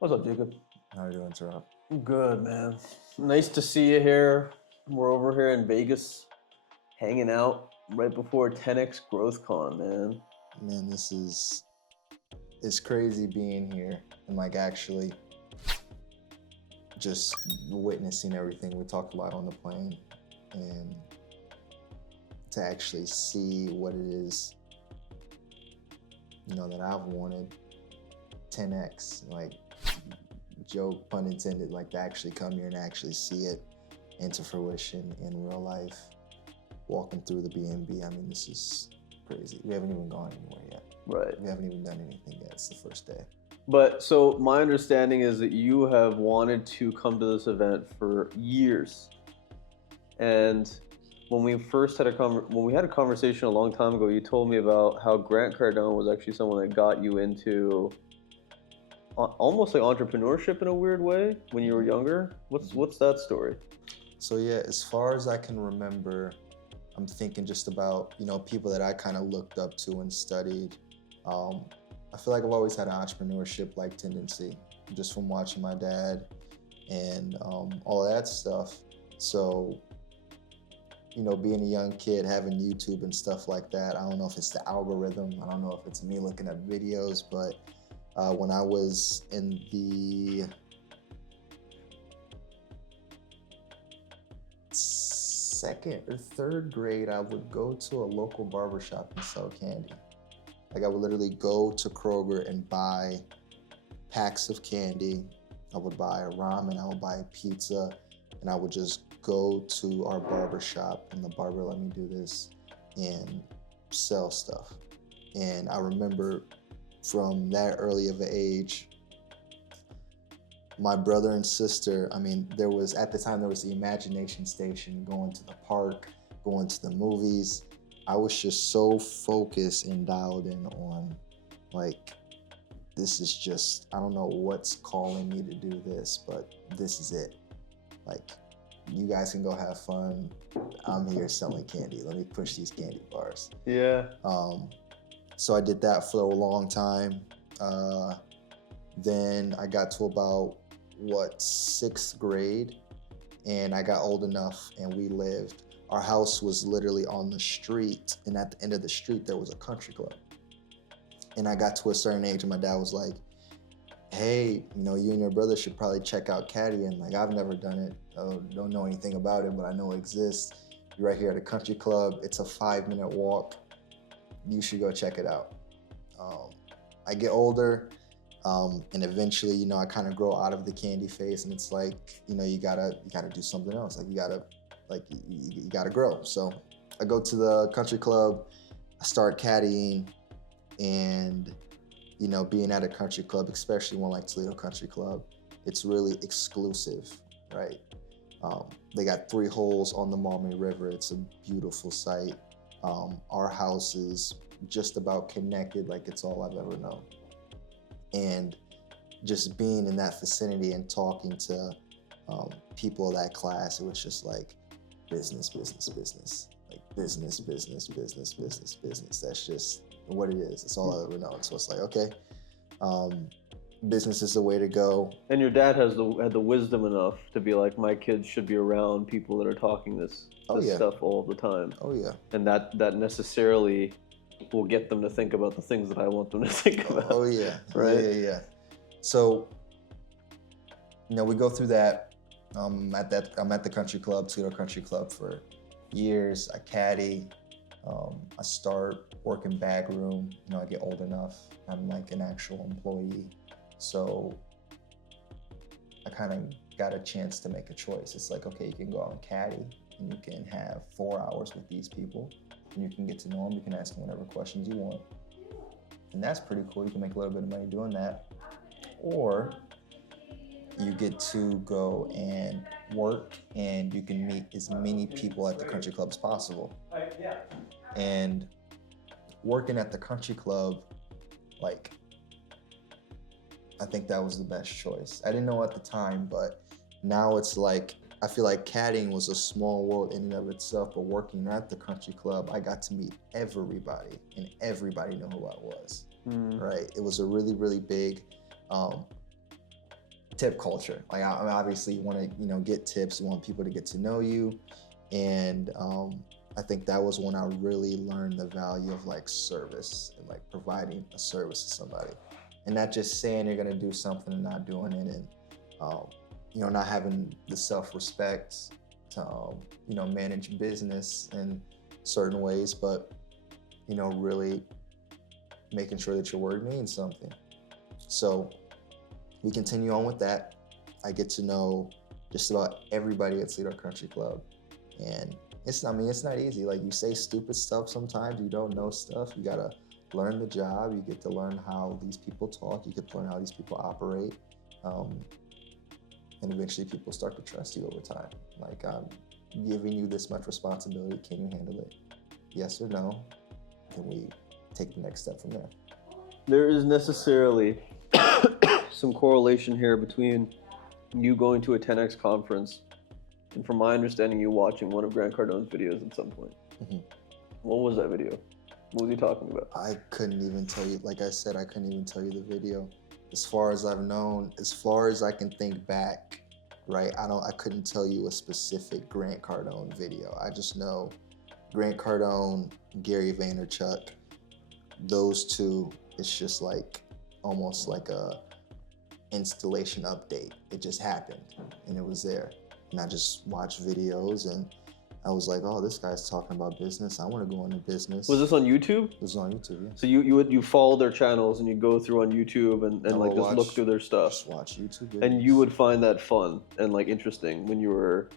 What's up, Jacob? How are you doing, Turab? Good, man. Nice to see you here. We're over here in Vegas, hanging out right before 10x GrowthCon, man. Man, it's crazy being here and like actually just witnessing everything. We talked a lot on the plane, and to actually see what it is, that I've wanted 10x, like joke, pun intended, like to actually come here and actually see it into fruition in real life, walking through the B&B. I mean, this is crazy. We haven't even gone anywhere yet. Right. We haven't even done anything yet. It's the first day. But so my understanding is that you have wanted to come to this event for years. And when we first had when we had a conversation a long time ago, you told me about how Grant Cardone was actually someone that got you into almost like entrepreneurship in a weird way when you were younger. What's that story? So yeah, as far as I can remember, I'm thinking just about, people that I kind of looked up to and studied. I feel like I've always had an entrepreneurship-like tendency, just from watching my dad and all of that stuff. So, being a young kid, having YouTube and stuff like that, I don't know if it's the algorithm, I don't know if it's me looking at videos, but when I was in the second or third grade, I would go to a local barbershop and sell candy. Like I would literally go to Kroger and buy packs of candy. I would buy a ramen, I would buy a pizza, and I would just go to our barbershop and the barber let me do this and sell stuff. And I remember from that early of an age, my brother and sister, at the time there was the Imagination Station, going to the park, going to the movies. I was just so focused and dialed in on, like, this is just, I don't know what's calling me to do this, but this is it. Like, you guys can go have fun. I'm here selling candy. Let me push these candy bars. Yeah. So I did that for a long time. Then I got to about, sixth grade, and I got old enough, and our house was literally on the street, and at the end of the street, there was a country club. And I got to a certain age, and my dad was like, hey, you and your brother should probably check out caddying. Like, I've never done it. I don't know anything about it, but I know it exists. You're right here at a country club. It's a 5-minute walk. You should go check it out. I get older, and eventually, I kind of grow out of the candy phase, and it's like, you gotta do something else. Like, you gotta grow. So I go to the country club, I start caddying, and being at a country club, especially one like Toledo Country Club, it's really exclusive, right? They got 3 holes on the Maumee River. It's a beautiful sight. Our house is just about connected, like it's all I've ever known. And just being in that vicinity and talking to people of that class, it was just like business, business, business. Like business, business, business, business, business. That's just what it is. It's all I've ever known. So it's like, okay, business is the way to go. And your dad had the wisdom enough to be like, my kids should be around people that are talking this stuff all the time. Oh yeah. And that necessarily will get them to think about the things that I want them to think about. Oh yeah. Right? Yeah. So, we go through that. I'm at the country club, Toledo Country Club, for years. I caddy. I start working bag room. I get old enough. I'm like an actual employee. So I kind of got a chance to make a choice. It's like, okay, you can go out and caddy, and you can have 4 hours with these people, and you can get to know them. You can ask them whatever questions you want. And that's pretty cool. You can make a little bit of money doing that. Or you get to go and work, and you can meet as many people at the country club as possible. And working at the country club, like, I think that was the best choice. I didn't know at the time, but now it's like, I feel like caddying was a small world in and of itself, but working at the country club, I got to meet everybody, and everybody knew who I was, right? It was a really, really big tip culture. Like I mean, obviously you want to get tips, you want people to get to know you, and I think that was when I really learned the value of like service and like providing a service to somebody, and not just saying you're gonna do something and not doing it, and not having the self-respect to manage business in certain ways, but really making sure that your word means something. So we continue on with that. I get to know just about everybody at Cedar Country Club, and it's not easy. Like, you say stupid stuff sometimes. You don't know stuff. You gotta learn the job. You get to learn how these people talk. You get to learn how these people operate, and eventually people start to trust you over time. Like, I'm giving you this much responsibility. Can you handle it? Yes or no? Then we take the next step from there. There is necessarily some correlation here between you going to a 10X conference and, from my understanding, you watching one of Grant Cardone's videos at some point. Mm-hmm. What was that video? What was he talking about? I couldn't even tell you. Like I said, I couldn't even tell you the video. As far as I've known, as far as I can think back, right? I couldn't tell you a specific Grant Cardone video. I just know Grant Cardone, Gary Vaynerchuk, those two. It's just like almost like a installation update. It just happened and it was there, and I just watched videos and I was like, oh, this guy's talking about business. I want to go into business. Was this on YouTube? It was on YouTube, yeah. So you follow their channels and you go through on YouTube and like just look through their stuff. Just watch YouTube videos. And you would find that fun and like interesting when you were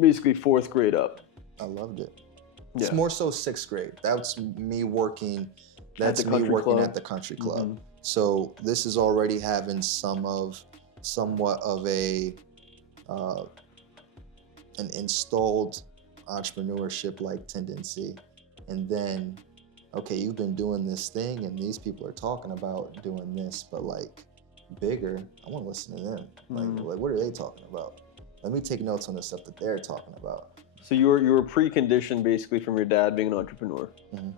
basically 4th grade up. I loved it. Yeah. It's more so 6th grade. That's me working. That's me working at the country club. Mm-hmm. So this is already having somewhat of a an installed entrepreneurship like tendency, and then okay, you've been doing this thing and these people are talking about doing this, but like bigger. I want to listen to them. Like what are they talking about? Let me take notes on the stuff that they're talking about. So you were preconditioned basically from your dad being an entrepreneur, mm-hmm.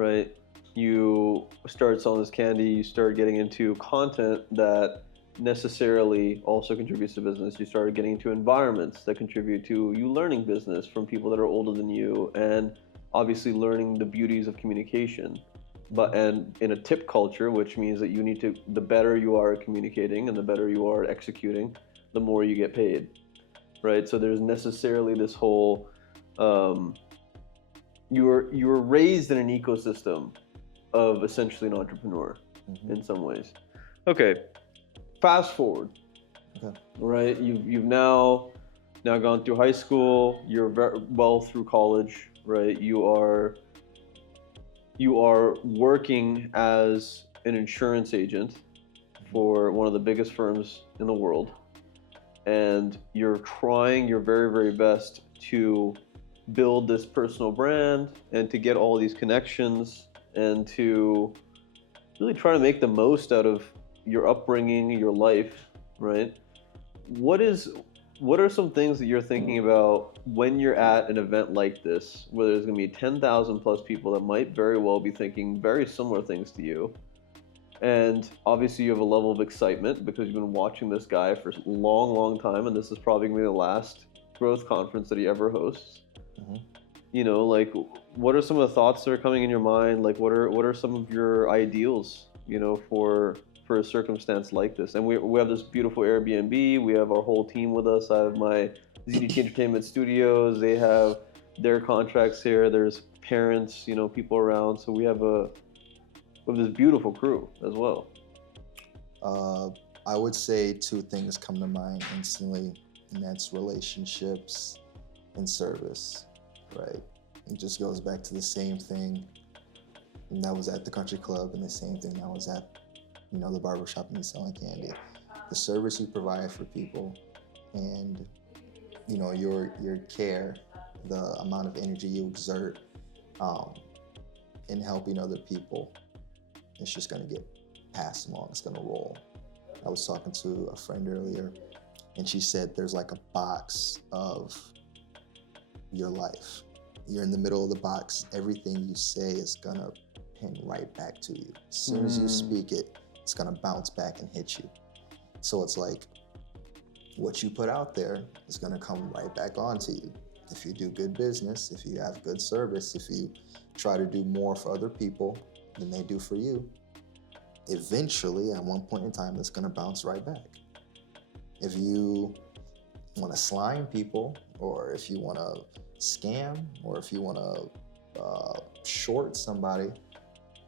right? You started selling this candy, you started getting into content that necessarily also contributes to business. You started getting into environments that contribute to you learning business from people that are older than you, and obviously learning the beauties of communication. And in a tip culture, which means that you need to, the better you are at communicating and the better you are at executing, the more you get paid, right? So there's necessarily this whole, you were raised in an ecosystem of essentially an entrepreneur, mm-hmm. in some ways. Okay, fast forward, okay. Right? You've now gone through high school. You're very well through college, right? You are working as an insurance agent for one of the biggest firms in the world, and you're trying your very, very best to build this personal brand and to get all these connections and to really try to make the most out of your upbringing, your life, right? What are some things that you're thinking about when you're at an event like this, where there's going to be 10,000 plus people that might very well be thinking very similar things to you? And obviously you have a level of excitement because you've been watching this guy for a long, long time, and this is probably going to be the last growth conference that he ever hosts. Mm-hmm. Like, what are some of the thoughts that are coming in your mind? Like, what are some of your ideals, for a circumstance like this? And we have this beautiful Airbnb. We have our whole team with us. I have my ZDT Entertainment Studios. They have their contracts here. There's parents, people around. So we have this beautiful crew as well. I would say 2 things come to mind instantly, and that's relationships and service, right? It just goes back to the same thing that was at the country club and the same thing that was at, the barbershop and me selling candy. The service you provide for people and, your care, the amount of energy you exert in helping other people, it's just going to get passed along. It's going to roll. I was talking to a friend earlier, and she said there's like a box of your life. You're in the middle of the box. Everything you say is going to pin right back to you. As soon as you speak it, it's going to bounce back and hit you. So it's like what you put out there is going to come right back onto you. If you do good business, if you have good service, if you try to do more for other people than they do for you, eventually at one point in time, that's going to bounce right back. If you want to slime people, or if you want to scam, or if you want to short somebody,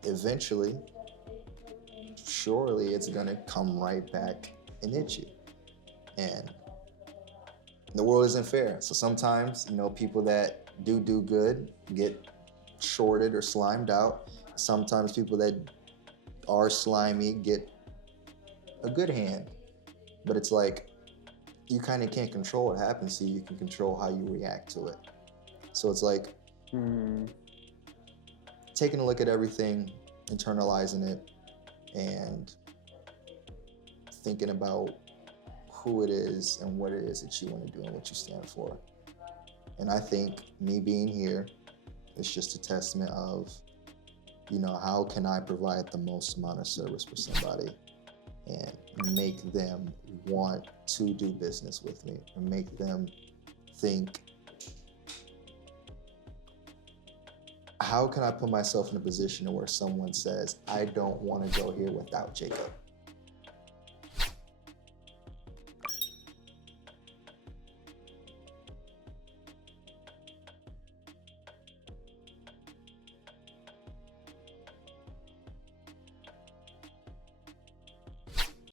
eventually, surely it's going to come right back and hit you. And the world isn't fair. So sometimes, people that do good get shorted or slimed out. Sometimes people that are slimy get a good hand. But it's like, you kind of can't control what happens to you. You can control how you react to it. So it's like taking a look at everything, internalizing it, and thinking about who it is and what it is that you want to do and what you stand for. And I think me being here is just a testament of, how can I provide the most amount of service for somebody and make them want to do business with me, and make them think, how can I put myself in a position where someone says, I don't want to go here without Jacob?